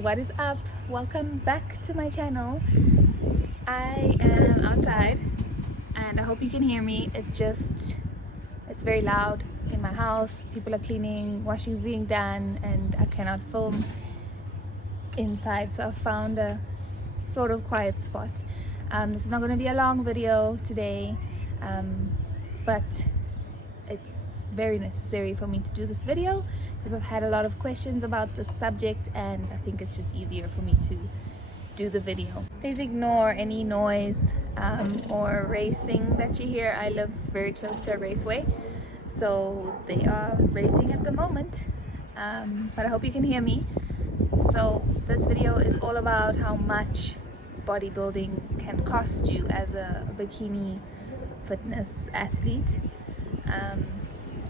what is up? Welcome back to my channel. I am outside and I hope you can hear me. It's very loud in my house. People are cleaning, washing's being done, and I cannot film inside, so I found a sort of quiet spot. This is not going to be a long video today, but it's very necessary for me to do this video because I've had a lot of questions about the subject and I think it's just easier for me to do the video. Please ignore any noise or racing that you hear. I live very close to a raceway, so they are racing at the moment, but I hope you can hear me. So this video is all about how much bodybuilding can cost you as a bikini fitness athlete,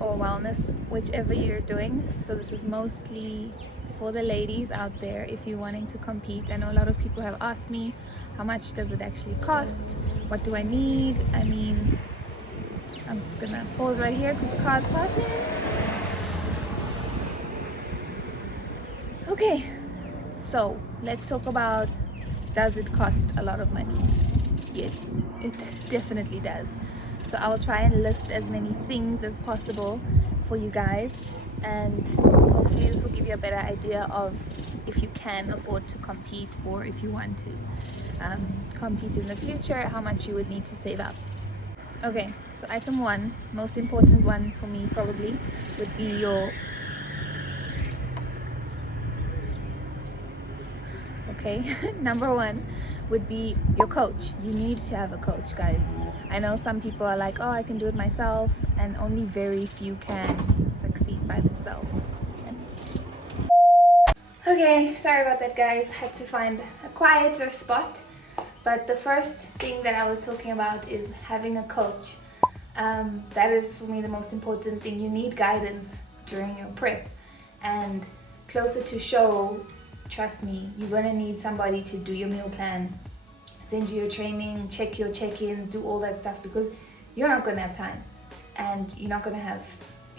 or wellness, whichever you're doing. So this is mostly for the ladies out there if you're wanting to compete. I know a lot of people have asked me, how much does it actually cost? What do I need? I mean, I'm just gonna pause right here because the car's passing. Okay, so let's talk about, does it cost a lot of money? Yes, it definitely does. So I will try and list as many things as possible for you guys, and hopefully this will give you a better idea of if you can afford to compete or if you want to compete in the future, how much you would need to save up. Okay, so item one, most important one for me probably, would be your number one would be your coach. You need to have a coach, guys. I know some people are like, oh, I can do it myself, and only very few can succeed by themselves. Okay, sorry about that, guys. Had to find a quieter spot. But the first thing that I was talking about is having a coach. That is for me the most important thing. You need guidance during your prep, and closer to show, trust me, you're gonna need somebody to do your meal plan, send you your training, check your check-ins, do all that stuff, because you're not gonna have time and you're not gonna have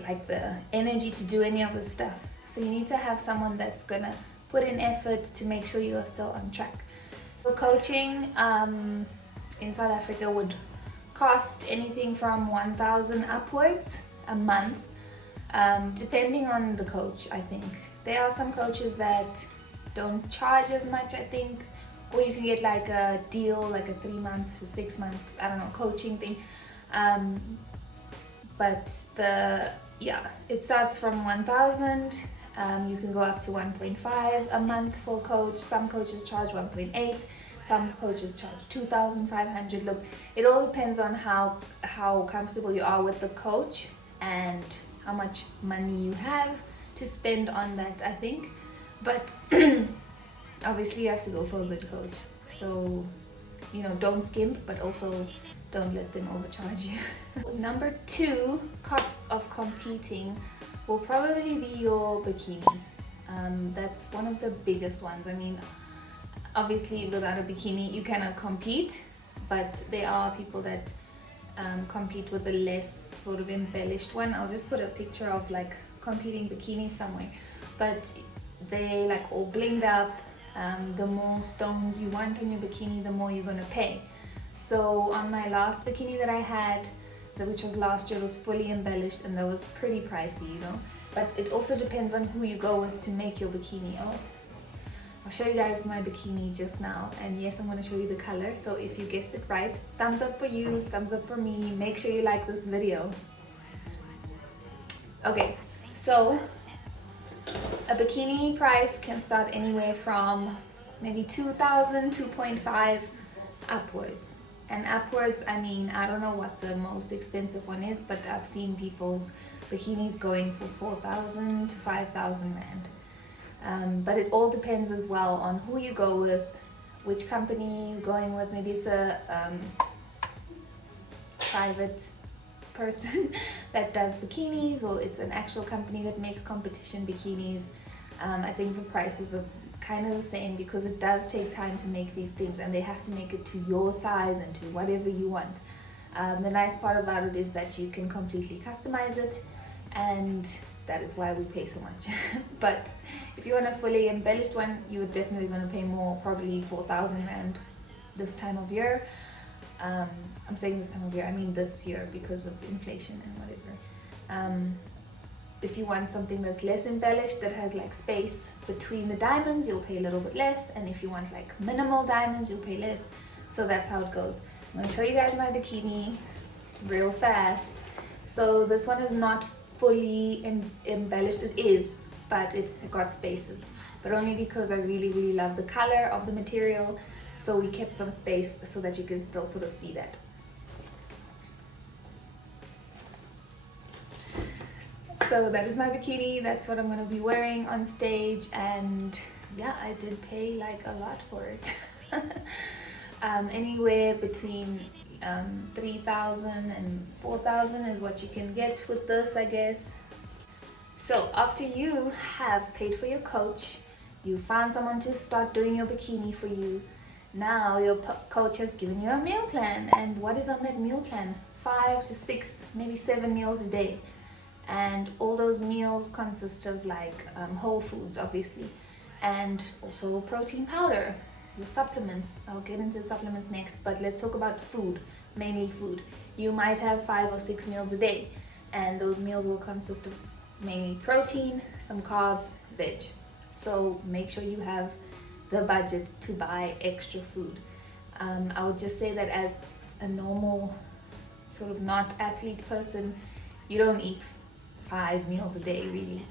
like the energy to do any of this stuff. So you need to have someone that's gonna put in effort to make sure you are still on track. So coaching in South Africa would cost anything from 1,000 upwards a month, depending on the coach. I think there are some coaches that don't charge as much, I think, or you can get like a deal, like a 3 month to 6 month, I don't know, coaching thing, but it starts from 1,000. You can go up to 1.5 a month for a coach. Some coaches charge 1.8, some coaches charge 2,500. Look, it all depends on how comfortable you are with the coach and how much money you have to spend on that, I think. But obviously you have to go for a good coach. So, you know, don't skimp, but also don't let them overcharge you. Number two, costs of competing will probably be your bikini. That's one of the biggest ones. I mean, obviously without a bikini you cannot compete, but there are people that compete with a less sort of embellished one. I'll just put a picture of like competing bikini somewhere, but they like all blinged up. The more stones you want on your bikini, the more you're gonna pay. So on my last bikini that I had, which was last year, it was fully embellished and that was pretty pricey, you know. But it also depends on who you go with to make your bikini. Oh, I'll show you guys my bikini just now, and yes, I'm going to show you the color. So if you guessed it right, thumbs up for you, thumbs up for me. Make sure you like this video. Okay, so a bikini price can start anywhere from maybe 2,000, 2.5 upwards. And upwards, I mean, I don't know what the most expensive one is, but I've seen people's bikinis going for 4,000 to 5,000 rand. But it all depends as well on who you go with, which company you're going with. Maybe it's a private person that does bikinis, or it's an actual company that makes competition bikinis. I think the prices are kind of the same because it does take time to make these things and they have to make it to your size and to whatever you want. The nice part about it is that you can completely customize it, and that is why we pay so much. But if you want a fully embellished one, you're definitely going to pay more, probably 4,000 rand this time of year. I'm saying this time of year, I mean this year, because of inflation and whatever. If you want something that's less embellished, that has like space between the diamonds, you'll pay a little bit less. And if you want like minimal diamonds, you'll pay less. So that's how it goes. I'm going to show you guys my bikini real fast. So this one is not fully embellished. It is, but it's got spaces, but only because I really love the color of the material. So we kept some space so that you can still sort of see that. So that is my bikini. That's what I'm going to be wearing on stage. And yeah, I did pay like a lot for it. Anywhere between 3,000 and 4,000 is what you can get with this, I guess. So after you have paid for your coach, you found someone to start doing your bikini for you. Now your coach has given you a meal plan. And what is on that meal plan? 5 to 6, maybe 7 meals a day. And all those meals consist of like whole foods, obviously, and also protein powder, the supplements. I'll get into the supplements next, but let's talk about food, mainly food. You might have 5 or 6 meals a day, and those meals will consist of mainly protein, some carbs, veg. So make sure you have the budget to buy extra food. I would just say that as a normal sort of not athlete person, you don't eat 5 meals a day really.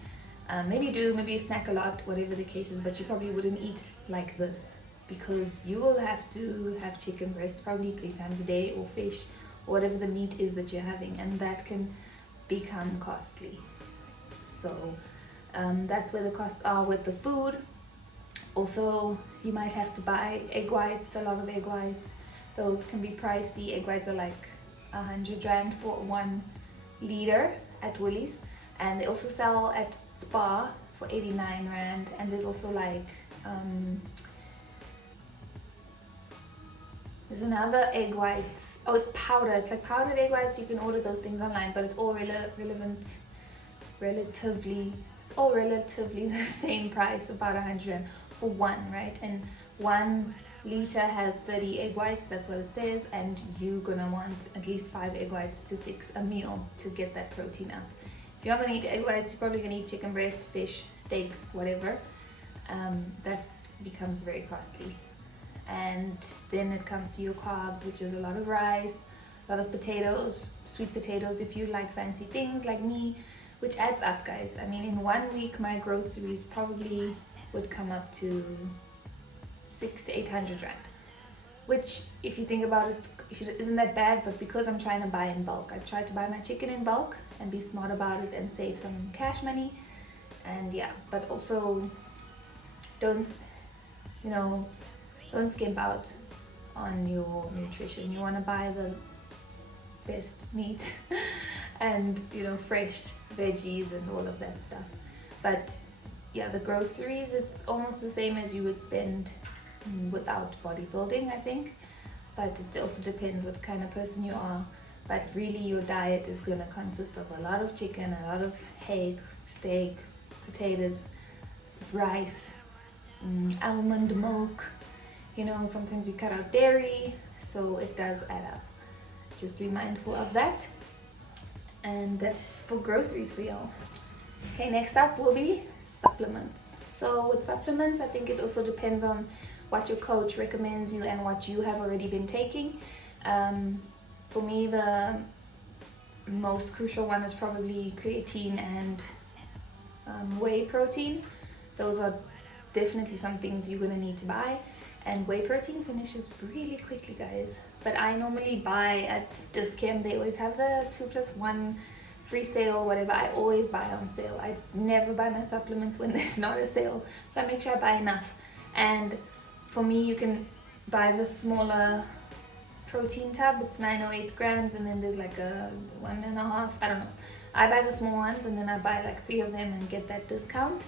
Maybe you do, maybe you snack a lot, whatever the case is, but you probably wouldn't eat like this, because you will have to have chicken breast probably 3 times a day, or fish, or whatever the meat is that you're having, and that can become costly. So that's where the costs are with the food. Also, you might have to buy egg whites, a lot of egg whites. Those can be pricey. Egg whites are like 100 rand for 1 liter at Woolies, and they also sell at Spar for 89 rand. And there's also like there's another egg whites. Oh, it's powder. It's like powdered egg whites. You can order those things online, but it's all relatively the same price, about 100 for one, right? And 1 liter has 30 egg whites, that's what it says, and you're gonna want at least 5 egg whites to 6 a meal to get that protein up. If you're not gonna eat egg whites, you're probably gonna eat chicken breast, fish, steak, whatever. That becomes very costly. And then it comes to your carbs, which is a lot of rice, a lot of potatoes, sweet potatoes if you like fancy things like me, which adds up, guys. I mean, in 1 week my groceries probably would come up to 600 to 800 rand, which if you think about it isn't that bad. But because I'm trying to buy in bulk, I try to buy my chicken in bulk and be smart about it and save some cash money. And yeah, but also don't skimp out on your nutrition. You want to buy the best meat and fresh veggies and all of that stuff. But yeah, the groceries, it's almost the same as you would spend without bodybuilding, I think. But it also depends what kind of person you are. But really your diet is going to consist of a lot of chicken, a lot of egg, steak, potatoes, rice, almond milk. Sometimes you cut out dairy, so it does add up. Just be mindful of that. And that's for groceries for y'all. Okay, next up will be supplements. So with supplements, I think it also depends on what your coach recommends you and what you have already been taking. For me, the most crucial one is probably creatine and whey protein. Those are definitely some things you're going to need to buy. And whey protein finishes really quickly, guys. But I normally buy at Dis-Chem. They always have the 2+1 free sale, whatever. I always buy on sale. I never buy my supplements when there's not a sale. So I make sure I buy enough. And for me, you can buy the smaller protein tab. It's 908 grams, and then there's like a 1.5. I don't know. I buy the small ones, and then I buy like 3 of them and get that discount,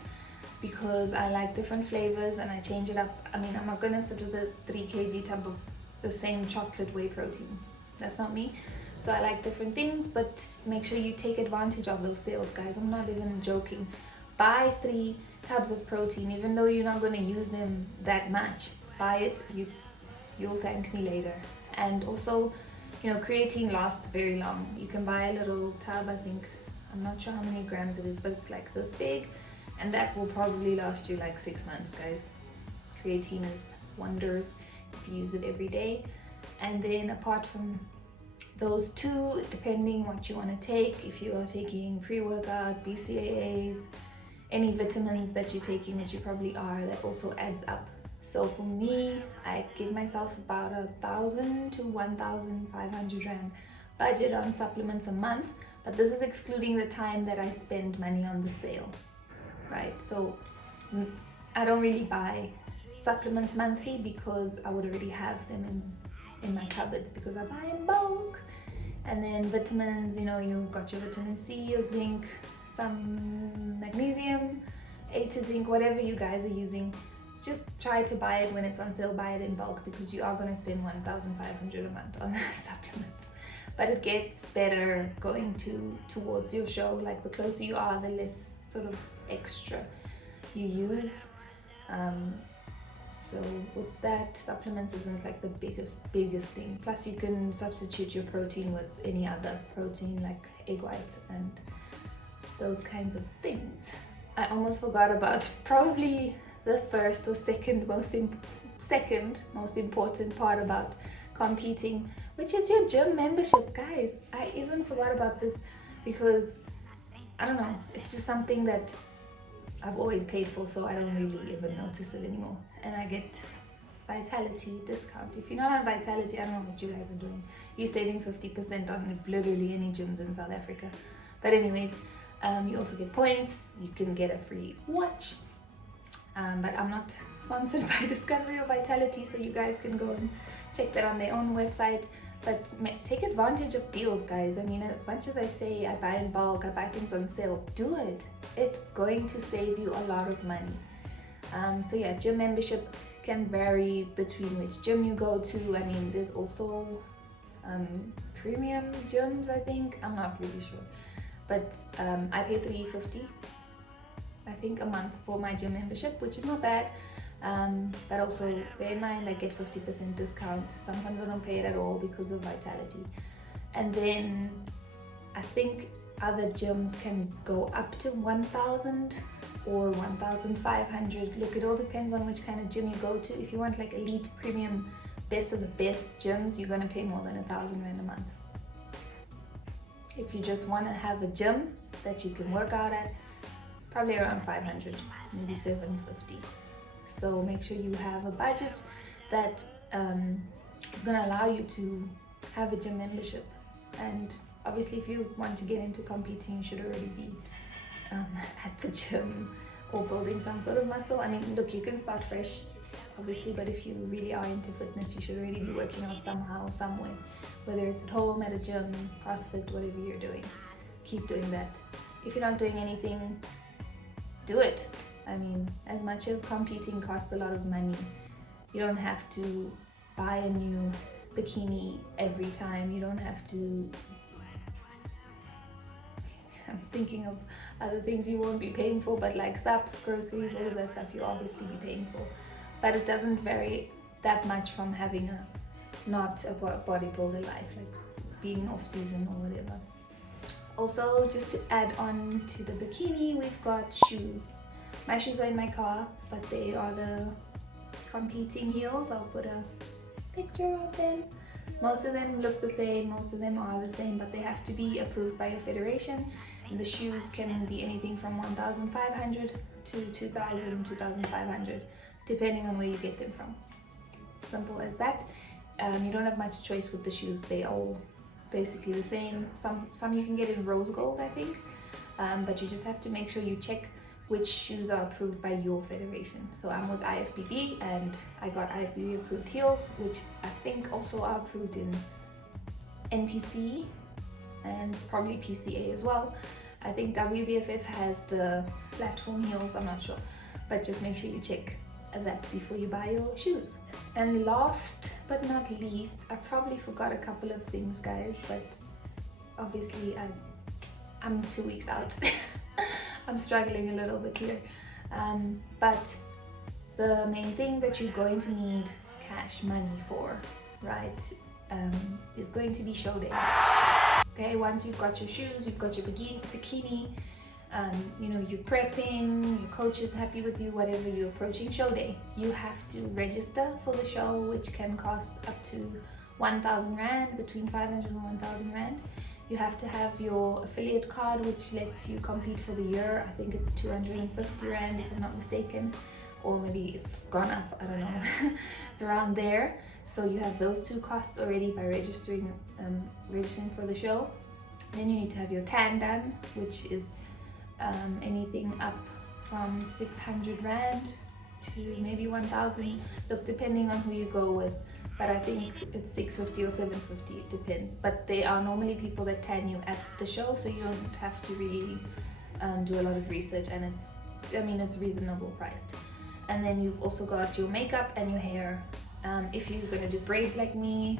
because I like different flavors and I change it up. I mean, I'm not gonna sit with a 3 kg tub of the same chocolate whey protein. That's not me. So I like different things, but make sure you take advantage of those sales, guys. I'm not even joking. Buy 3 tubs of protein, even though you're not going to use them that much. Buy it, you'll thank me later. And also, you know, creatine lasts very long. You can buy a little tub, I think, I'm not sure how many grams it is, but it's like this big, and that will probably last you like 6 months, guys. Creatine is wonders if you use it every day. And then apart from those 2, depending what you want to take, if you are taking pre-workout, BCAAs, any vitamins that you're taking, that you probably are, that also adds up. So for me, I give myself about 1,000 to 1,500 rand budget on supplements a month, but this is excluding the time that I spend money on the sale, right? So I don't really buy supplements monthly because I would already have them in my cupboards because I buy in bulk. And then vitamins, you know, you've got your vitamin C, your zinc, some magnesium, A to zinc, whatever you guys are using. Just try to buy it when it's on sale, buy it in bulk, because you are going to spend 1,500 a month on supplements. But it gets better going towards your show. Like the closer you are, the less sort of extra you use. So with that, supplements isn't like the biggest thing. Plus you can substitute your protein with any other protein like egg whites and those kinds of things. I almost forgot about probably the first or second most important part about competing, which is your gym membership, guys. I even forgot about this because I don't know, it's just something that I've always paid for, so I don't really even notice it anymore. And I get Vitality discount. If you're not on Vitality, I don't know what you guys are doing. You're saving 50% on literally any gyms in South Africa. But anyways, you also get points. You can get a free watch. But I'm not sponsored by Discovery or Vitality, so you guys can go and check that on their own website. But take advantage of deals, guys. I mean, as much as I say I buy in bulk, I buy things on sale, do it. It's going to save you a lot of money. So yeah, gym membership can vary between which gym you go to. I mean, there's also premium gyms, I think. I'm not really sure. But I pay $350, I think, a month for my gym membership, which is not bad. But also bear in mind I get 50% discount. Sometimes I don't pay it at all because of Vitality. And then I think other gyms can go up to 1,000 or 1,500. Look, it all depends on which kind of gym you go to. If you want like elite premium best of the best gyms, you're gonna pay more than 1,000 rand a month. If you just want to have a gym that you can work out at, probably around 500, maybe 750. So make sure you have a budget that is going to allow you to have a gym membership. And obviously if you want to get into competing, you should already be at the gym or building some sort of muscle. I mean, look, you can start fresh, obviously, but if you really are into fitness, you should already be working out somehow, somewhere, whether it's at home, at a gym, CrossFit, whatever you're doing. Keep doing that. If you're not doing anything, do it. I mean, as much as competing costs a lot of money, you don't have to buy a new bikini every time. You don't have to... I'm thinking of other things you won't be paying for, but like subs, groceries, all of that stuff you'll obviously be paying for. But it doesn't vary that much from having not a bodybuilder life, like being off season or whatever. Also, just to add on to the bikini, we've got shoes. My shoes are in my car, but they are the competing heels. I'll put a picture of them. Most of them look the same, most of them are the same, but they have to be approved by a federation. And the shoes can be anything from 1,500 to 2,000, 2,500, depending on where you get them from. Simple as that. You don't have much choice with the shoes. They all basically the same. Some you can get in rose gold, I think, but you just have to make sure you check which shoes are approved by your federation. So I'm with IFBB and I got IFBB approved heels, which I think also are approved in NPC and probably PCA as well. I think WBFF has the platform heels, I'm not sure, but just make sure you check that before you buy your shoes. And last but not least, I probably forgot a couple of things, guys, but obviously I'm 2 weeks out. I'm struggling a little bit here. But the main thing that you're going to need cash money for, right, is going to be show day. Okay, once you've got your shoes, you've got your bikini, you know, you're prepping, your coach is happy with you, whatever, you're approaching show day. You have to register for the show, which can cost up to 1,000 Rand, between 500 and 1,000 Rand. You have to have your affiliate card, which lets you compete for the year. I think it's 250 Rand if I'm not mistaken, or maybe it's gone up, I don't know. It's around there. So you have those two costs already by registering for the show. Then you need to have your tan done, which is anything up from 600 Rand to maybe 1,000, look, depending on who you go with, but I think it's 650 or 750, it depends. But they are normally people that tan you at the show, so you don't have to really do a lot of research, and it's reasonable priced. And then you've also got your makeup and your hair. If you're gonna do braids like me,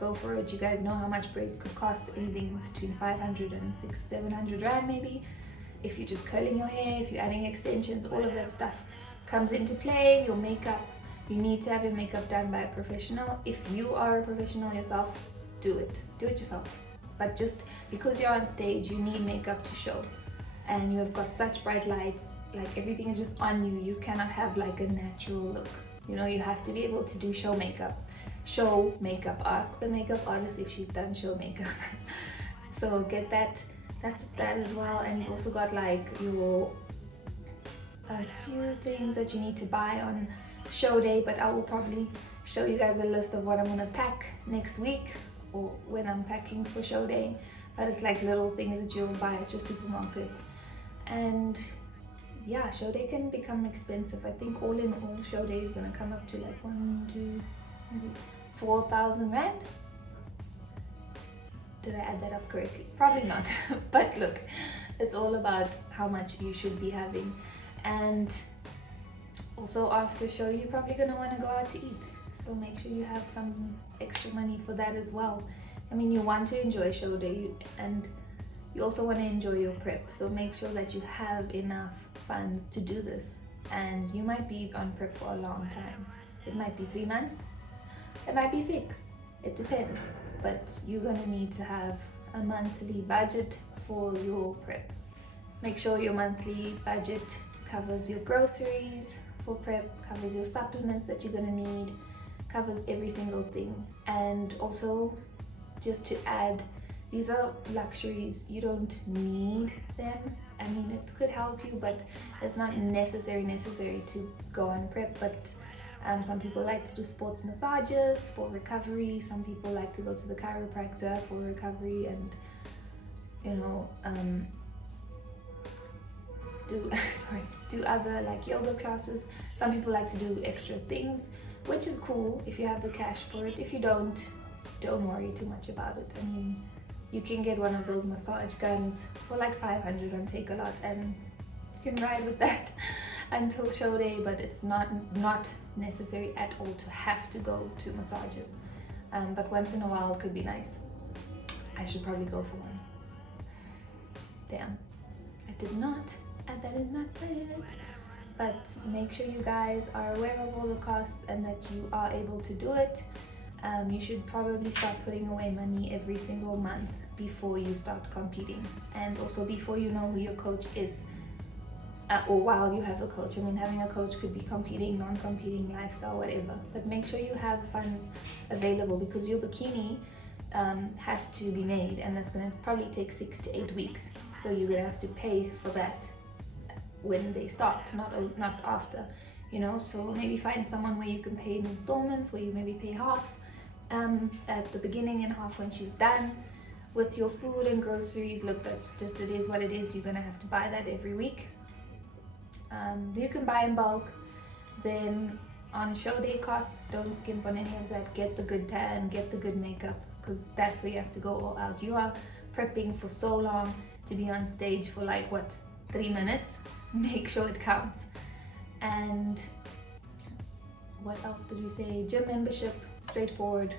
go for it. You guys know how much braids could cost, anything between 500 and 600-700 Rand maybe. If you're just curling your hair, if you're adding extensions, all of that stuff comes into play. Your makeup, you need to have your makeup done by a professional. If you are a professional yourself, do it yourself. But just because you're on stage, you need makeup to show, and you have got such bright lights, like everything is just on you. You cannot have like a natural look, you know. You have to be able to do show makeup. Ask the makeup artist if she's done show makeup. So get that. That's that as well. And you've also got like a few things that you need to buy on show day, but I will probably show you guys a list of what I'm gonna pack next week, or when I'm packing for show day. But it's like little things that you'll buy at your supermarket. And yeah, show day can become expensive. I think all in all, show day is gonna come up to like 4,000 Rand. Did I add that up correctly? Probably not. But look, it's all about how much you should be having. And also after show, you're probably gonna wanna go out to eat. So make sure you have some extra money for that as well. I mean, you want to enjoy show day, and you also want to enjoy your prep. So make sure that you have enough funds to do this. And you might be on prep for a long time. It might be 3 months. It might be 6. It depends. But you're gonna need to have a monthly budget for your prep. Make sure your monthly budget covers your groceries for prep, covers your supplements that you're gonna need, covers every single thing. And also, just to add, these are luxuries. You don't need them. I mean, it could help you, but it's not necessary to go on prep. But some people like to do sports massages for recovery. Some people like to go to the chiropractor for recovery, and you know, do other like yoga classes. Some people like to do extra things, which is cool if you have the cash for it. If you don't worry too much about it. I mean, you can get one of those massage guns for like 500 on Take-A-Lot, and you can ride with that until show day. But it's not necessary at all to have to go to massages, but once in a while it could be nice. I should probably go for one. Damn, I did not add that in my budget. But make sure you guys are aware of all the costs and that you are able to do it. You should probably start putting away money every single month before you start competing, and also before you know who your coach is, or while you have a coach. I mean, having a coach could be competing, non-competing, lifestyle, whatever, but make sure you have funds available, because your bikini has to be made, and that's going to probably take 6 to 8 weeks. So you're going to have to pay for that when they start, not after, you know. So maybe find someone where you can pay in installments, where you maybe pay half at the beginning and half when she's done with your food and groceries. Look, that's just, it is what it is. You're gonna have to buy that every week. You can buy in bulk. Then on show day costs, don't skimp on any of that. Get the good tan, get the good makeup, because that's where you have to go all out. You are prepping for so long to be on stage for like, what, 3 minutes? Make sure it counts. And what else did we say? Gym membership. straightforward.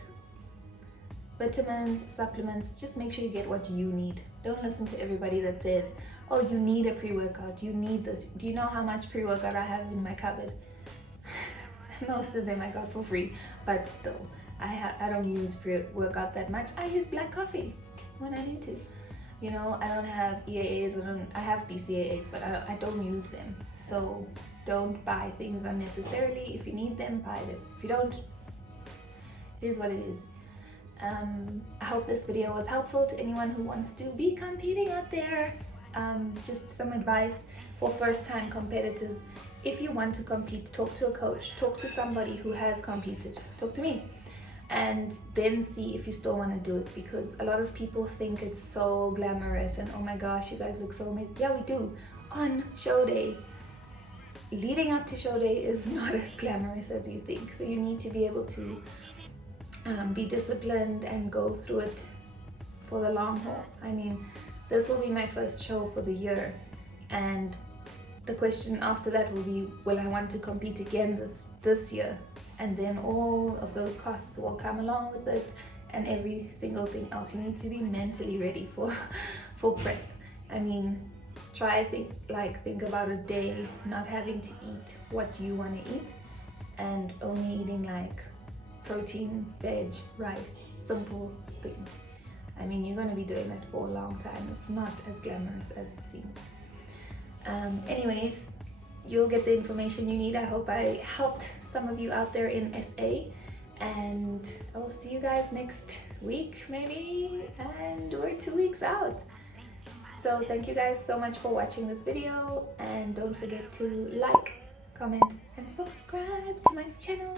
Vitamins, supplements, just make sure you get what you need. Don't listen to everybody that says, oh, you need a pre-workout, you need this. Do you know how much pre-workout I have in my cupboard? Most of them I got for free, but still, I don't use pre-workout that much. I use black coffee when I need to. You know, I don't have EAAs, I have BCAAs, but I don't use them. So don't buy things unnecessarily. If you need them, buy them. If you don't, it is what it is. I hope this video was helpful to anyone who wants to be competing out there. Just some advice for first-time competitors. If you want to compete, talk to a coach, talk to somebody who has competed, talk to me, and then see if you still want to do it, because a lot of people think it's so glamorous and oh my gosh, you guys look so amazing. Yeah, we do on show day. Leading up to show day is not as glamorous as you think, so you need to be able to be disciplined and go through it for the long haul. I mean, this will be my first show for the year, and the question after that will be, will I want to compete again this year? And then all of those costs will come along with it, and every single thing else. You need to be mentally ready for prep. I mean, think about a day not having to eat what you want to eat and only eating like protein, veg, rice, simple things. I mean, you're going to be doing that for a long time. It's not as glamorous as it seems. Anyways, you'll get the information you need. I hope I helped some of you out there in SA, and I will see you guys next week maybe, and we're 2 weeks out. So thank you guys so much for watching this video, and don't forget to like, comment and subscribe to my channel.